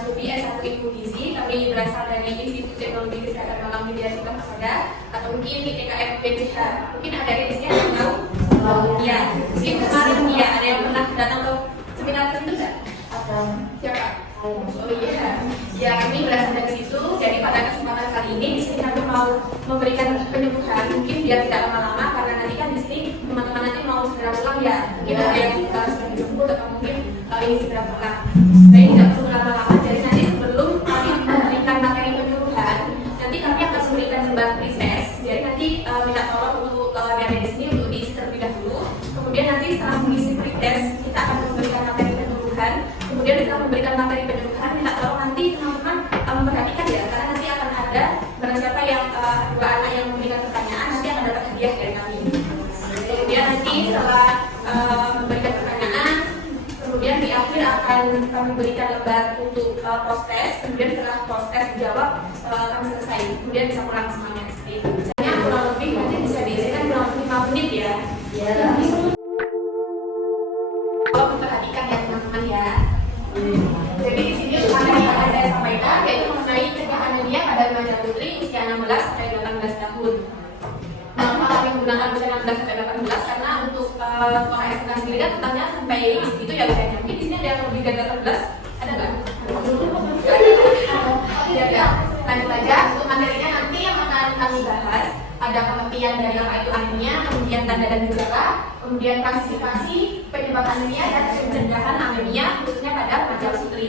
studi S1 Ilmu Gizi. Kami berasal dari Institut Teknologi Kesehatan Malang Media Singkat Pesada atau mungkin ITKM PCH. Mungkin ada di sini yang tahu? Ya, mungkin kemarin ya ada yang pernah datang ke seminar tertentu nggak? Siapa? Oh iya, ya kami berasal dari situ. Jadi pada kesempatan kali ini di sini kami mau memberikan penyembuhan, mungkin biar tidak lama-lama karena nanti kan di sini teman-teman nanti mau segera pulang ya. Mungkin ada yang sudah dijemput atau mungkin ini segera pulang. Jadi tidak perlu lama-lama. Jadi nanti sebelum kami memberikan materi penyembuhan, nanti kami akan memberikan lembar tes. Jadi nanti minta tolong untuk yang ada di sini untuk diisi terlebih dahulu. Kemudian nanti setelah mengisi tes, kita akan memberikan materi penyembuhan. Kemudian setelah memberikan materi penyembuhan, minta tolong nanti teman-teman memperhatikan ya, karena nanti akan ada barang siapa yang dua anak yang memberikan pertanyaan nanti akan dapat hadiah dari kami. Kemudian nanti setelah memberikan pertanyaan, kemudian di akhir akan kami berikan lembar untuk post test. Kemudian setelah post test dijawab, kami selesai. Kemudian bisa pulang semuanya. Misalnya kurang lebih nanti bisa diisikan kurang lebih 5 menit ya. Kalau memperhatikan ya teman-teman ya. Jadi di sini materi yang akan saya sampaikan yaitu mengenai cegah anemia pada remaja putri usia 16 sampai 18 tahun. Kenapa kami menggunakan usia 16 sampai 18? Karena untuk sekolah SMK sendiri kan totalnya sampai itu ya usianya. Mungkin di sini ada yang lebih dari 18, ada nggak? Ya, lanjut aja. Untuk materinya nanti yang akan kami bahas ada pengertian dari apa itu anemia, kemudian tanda dan gejala, kemudian klasifikasi penyebab anemia dan pencegahan anemia khususnya pada remaja putri.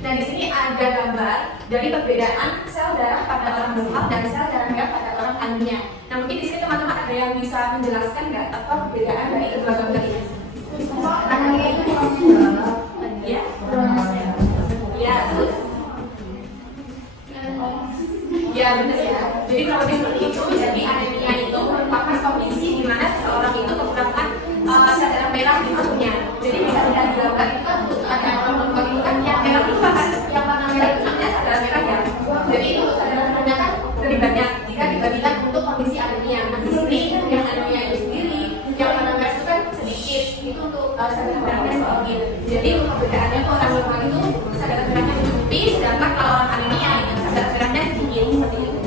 Nah di sini ada gambar dari perbedaan sel darah pada orang normal dan sel darah merah pada orang anemia. Nah mungkin di sini teman-teman ada yang bisa menjelaskan nggak apa perbedaan dari kedua gambar ini? Anemia itu ya, ya terus. Ya benar ya. Jadi kalau seperti itu, jadi anemia itu merupakan kondisi di mana seseorang itu kekurangan sel darah merah di tubuhnya. Jadi bisa dilihat di gambar itu kan untuk ada orang perempuan itu kan yang merah itu kan yang warna merah itu namanya sel darah merah ya. Jadi itu sel darah merahnya kan lebih banyak jika dibandingkan untuk kondisi anemia. Nah di sini yang anemia itu sendiri yang warna merah itu kan sedikit, itu untuk sel darah merahnya sedikit. Jadi untuk perbedaannya tuh orang normal itu sel darah merahnya mencukupi, sedangkan kalau orang anemia itu sel darah merahnya sedikit seperti itu.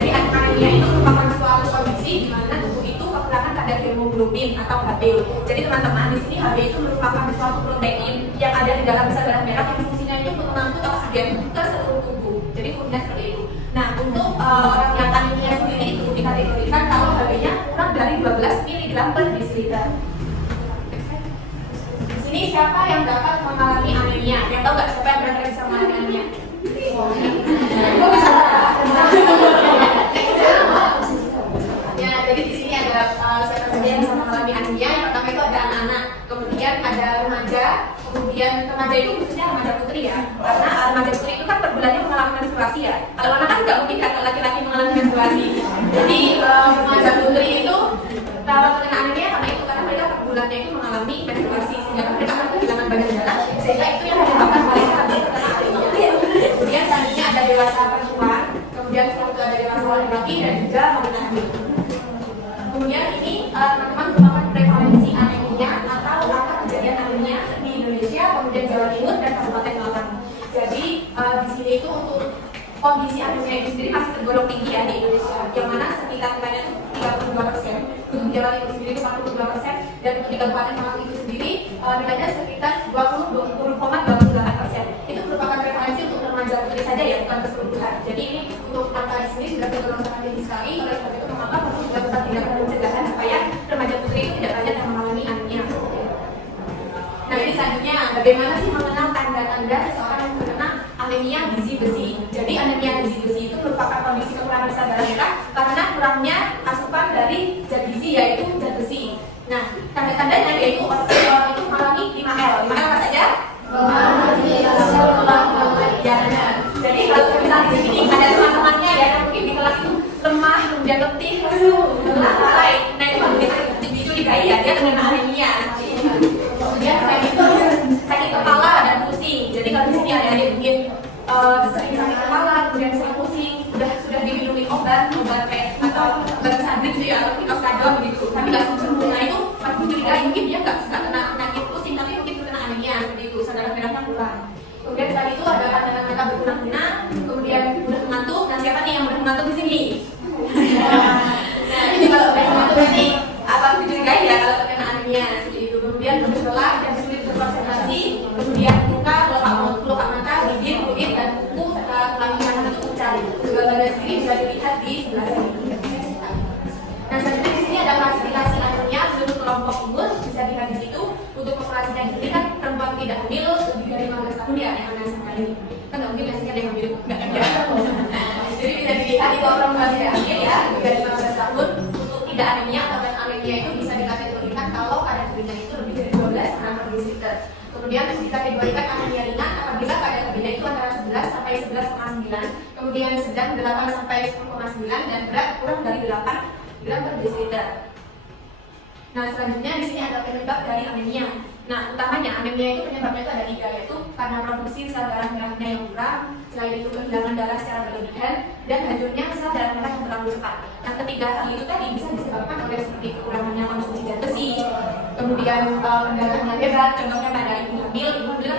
Jadi anemia itu merupakan suatu kondisi di mana tubuh itu kekurangan kadar hemoglobin atau Hb. Jadi teman-teman di sini Hb itu merupakan suatu protein yang ada di dalam sel darah merah yang fungsinya itu untuk mengangkut oksigen ke seluruh tubuh. Jadi fungsinya seperti itu. Nah untuk orang yang anemia sendiri itu dikategorikan kalau Hb-nya kurang dari 12 mg per desiliter. Di sini siapa yang dapat mengalami anemia? Yang tahu nggak siapa yang benar-benar bisa mengalami anemia? Ya, jadi di sini ada siapa saja yang bisa mengalami anemia. Yang pertama itu ada anak-anak, kemudian ada remaja, kemudian remaja itu khususnya remaja putri ya. Karena remaja putri itu kan per bulannya mengalami menstruasi ya. Kalau anak kan nggak mungkin kalau laki-laki mengalami menstruasi. Jadi remaja putri itu kalau terkena anemia karena itu karena mereka per bulannya itu mengalami menstruasi sehingga mereka akan kehilangan banyak darah sehingga itu yang menyebabkan mereka terkena anemia. Kemudian selanjutnya ada dewasa perempuan, kemudian setelah itu ada dewasa laki-laki dan juga wanita hamil. Kemudian ini teman-teman merupakan prevalensi anemia atau angka kejadian anemia di Indonesia, kemudian Jawa Timur dan Kabupaten Malang. Jadi di sini itu untuk kondisi anemia itu sendiri masih tergolong tinggi ya di Indonesia, yang mana sekitar nilainya itu 32%, untuk Jawa Timur sendiri itu 42%, dan untuk di Kabupaten Malang itu sendiri nilainya sekitar 20,28%. Itu merupakan prevalensi untuk remaja putri saja ya, bukan keseluruhan. Jadi ini untuk angka di sini sudah tergolong sangat tinggi sekali. Oleh sebab itu mengapa perlu dilakukan tindakan pencegahan supaya remaja putri itu tidak banyak yang mengalami anemia. Nah ini selanjutnya bagaimana sih mengenal tanda-tanda seseorang yang terkena anemia gizi besi. Jadi anemia gizi besi itu merupakan kondisi kekurangan sel darah merah karena kurangnya asupan dari zat gizi yaitu zat besi. Nah tanda-tandanya yaitu orang itu mengalami 5L. 5L apa saja? Ya, jadi kalau misalnya di sini ada teman-temannya ya yang mungkin di kelas itu lemah, kemudian letih, lalai. Nah itu kalau dicurigai ya dia terkena anemia. Kemudian selain itu sakit kepala dan pusing. Jadi kalau di sini ada yang mungkin sering sakit kepala, kemudian sering pusing, sudah diminumi obat kayak atau obat sadrik gitu ya, atau oskadon gitu. Tapi nggak sembuh. Nah itu aku curigai mungkin dia nggak kena penyakit pusing, tapi mungkin terkena anemia seperti itu. Sel darah merahnya kurang. Kemudian setelah itu ada pandangan mata berkunang-kunang, kemudian mudah mengantuk. Nah, siapa nih yang mudah mengantuk di sini? Nah, ini kalau mudah mengantuk berarti apa dicurigai ya kalau terkena anemia seperti itu. Kemudian putus lelah dan sulit berkonsentrasi, kemudian muka, kelopak mata, bibir, kulit dan kuku serta tulang kanan itu pucat. Gambaran sendiri bisa dilihat di sebelah sini. Nah, selanjutnya di sini ada klasifikasi anemia menurut kelompok umur, bisa dilihat di situ. Untuk populasinya sendiri kan perempuan tidak hamil lebih dari 15 tahun ya, yang aneh sekali. Kan nggak mungkin biasanya ada yang hamil, nggak ada. Jadi bisa dilihat itu perempuan tidak hamil ya, lebih dari 15 tahun. Untuk tidak anemia atau anemia itu bisa dikategorikan kalau kadar urina itu lebih dari 12 gram/dl. Kemudian dikategorikan anemia ringan apabila kadar urina itu antara 11 sampai 11,9, kemudian sedang 8 sampai 10,9 dan berat kurang dari 8 gram/dl. Nah, selanjutnya di sini ada penyebab dari anemia. Nah, utamanya anemia itu penyebabnya itu ada 3, yaitu karena produksi sel darah merahnya yang kurang, selain itu kehilangan darah secara berlebihan, dan hancurnya sel darah merah yang terlalu cepat. Nah, ketiga hal itu tadi bisa disebabkan oleh seperti kekurangannya konsumsi zat besi, kemudian pendarahan yang hebat, contohnya pada ibu hamil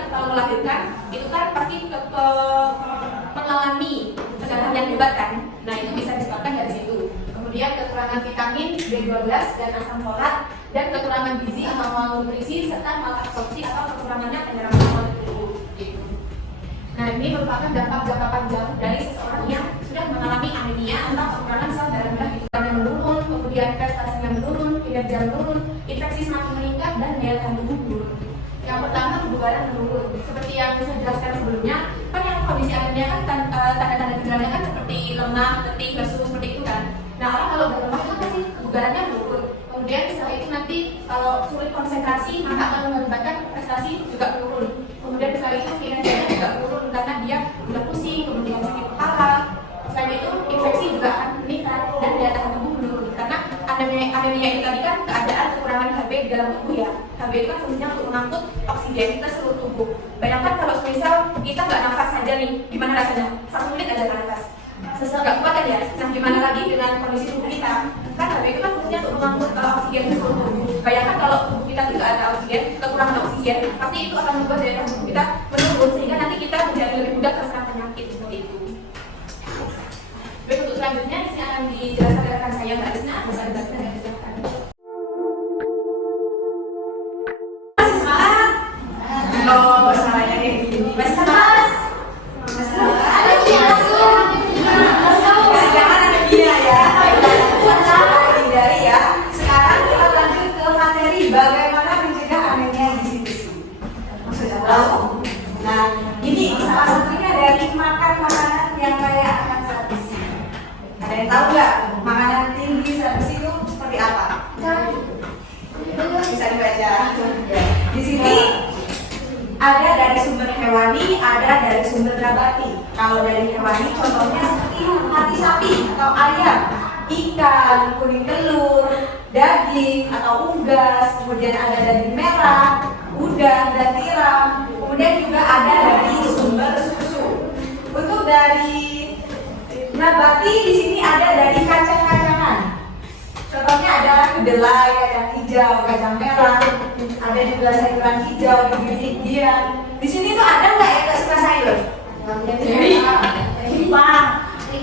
kalau melahirkan itu kan pasti mengalami pendarahan yang hebat kan. Nah, itu bisa disebabkan dari situ. Kemudian kekurangan vitamin B12 dan asam folat, dan kekurangan gizi atau malnutrisi serta malabsorpsi atau kekurangannya penyerapan lemak tubuh. Nah, ini merupakan dampak jangka panjang dari seseorang yang sudah mengalami anemia atau kekurangan sel darah merah yang menurun, kemudian prestasinya menurun, kinerja menurun, infeksi semakin meningkat, dan daya tahan tubuh menurun. Yang pertama, kebugaran menurun. Seperti yang saya jelaskan sebelumnya, kan yang kondisi anemia kan tanda-tanda gejalanya kan seperti lemah, letih, lesu, seperti itu kan. Nah, orang kalau udah lemah itu pasti kebugarannya menurun. Kemudian setelah itu nanti kalau sulit konsentrasi maka akan mengakibatkan prestasi juga menurun. Kemudian setelah itu kinerjanya juga menurun karena dia udah pusing, kemudian sakit kepala. Selain itu infeksi juga akan meningkat dan daya tahan tubuh menurun. Karena anemia ini tadi kan keadaan kekurangan Hb di dalam tubuh ya. Hb itu kan fungsinya untuk mengangkut oksigen kita seluruh tubuh. Bayangkan kalau misal kita nggak nafas saja nih, gimana rasanya? 1 menit aja nggak nafas. Sesal nggak kuat kan ya? Nah, gimana lagi dengan kondisi tubuh kita? Kan Hb itu kan fungsinya untuk mengangkut oksigen ke seluruh tubuh. Bayangkan kalau tubuh kita tidak ada oksigen, kekurangan oksigen, pasti itu akan membuat daya tahan tubuh kita menurun sehingga nanti kita menjadi lebih mudah terserang penyakit seperti itu. Baik, untuk selanjutnya di sini akan dijelaskan oleh rekan saya Mbak Risna. Bisa dijelaskan dan dijelaskan. Masih semangat? Oh, suaranya kayak gini. Masih semangat? Nah, ini salah satunya dari makan makanan yang kaya akan zat besi. Ada yang tahu nggak makanan tinggi zat besi itu seperti apa? Bisa dibaca. Di sini ada dari sumber hewani, ada dari sumber nabati. Kalau dari hewani contohnya seperti hati sapi atau ayam, ikan, kuning telur, daging atau unggas, kemudian ada daging merah, udang dan tiram. Kemudian juga ada dari sumber susu. Untuk dari nabati di sini ada dari kacang-kacangan. Contohnya ada kedelai, kacang hijau, kacang merah. Ada juga sayuran hijau, biji-bijian. Di sini tuh ada nggak yang nggak suka sayur?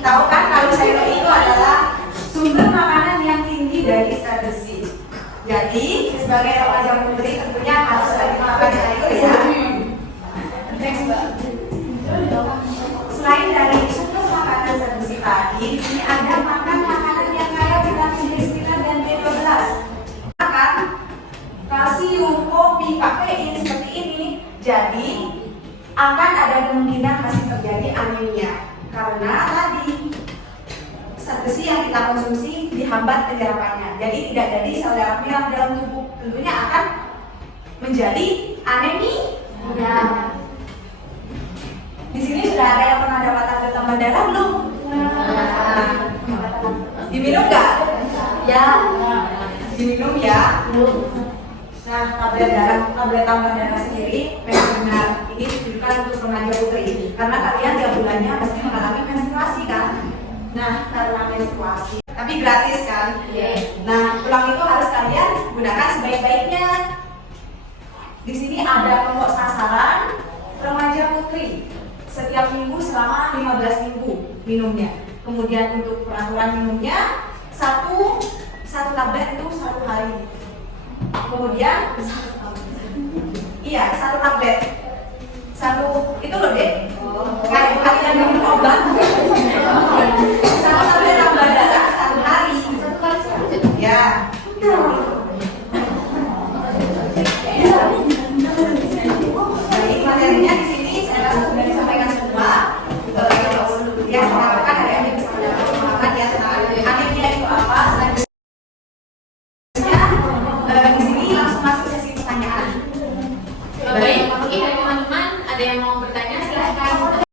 Tahu kan kalau sayur itu adalah sumber makanan yang tinggi dari zat besi. Jadi sebagai remaja putri tentunya harus rajin makan sayur ya. Selain dari sumber makanan zat besi tadi, di sini ada makan makanan yang kaya vitamin B9 dan B12. Makan kalsium, kopi, kafein seperti ini, jadi akan ada kemungkinan masih terjadi anemia karena tadi zat besi yang kita konsumsi dihambat penyerapannya, jadi tidak jadi sel darah merah dalam tubuh, tentunya akan menjadi anemia. Di sini sudah ada yang pernah dapat tablet tambah darah belum? Diminum nggak? Ya, diminum ya. Nah, tablet tambah darah sendiri memang benar ini ditujukan untuk remaja putri karena kalian tiap bulannya pasti mengalami menstruasi kan? Nah, karena menstruasi, tapi gratis kan? Nah, pulang itu harus kalian gunakan sebaik-baiknya. Di sini ada kelompok sasaran remaja putri free. Setiap minggu selama 15 minggu minumnya. Kemudian untuk peraturan minumnya satu tablet itu 1 hari. Kemudian iya, 1 tablet. Itu loh dek. Kayak kalian minum obat. 1 tablet tambah darah 1 hari. Ya. Jadi materinya di sini saya rasa sudah disampaikan semua. Yang mengatakan ada yang bisa mengatakan ya tentang anemia itu apa. Selanjutnya di sini langsung masuk sesi pertanyaan. Baik, mungkin dari teman-teman ada yang mau bertanya, silahkan.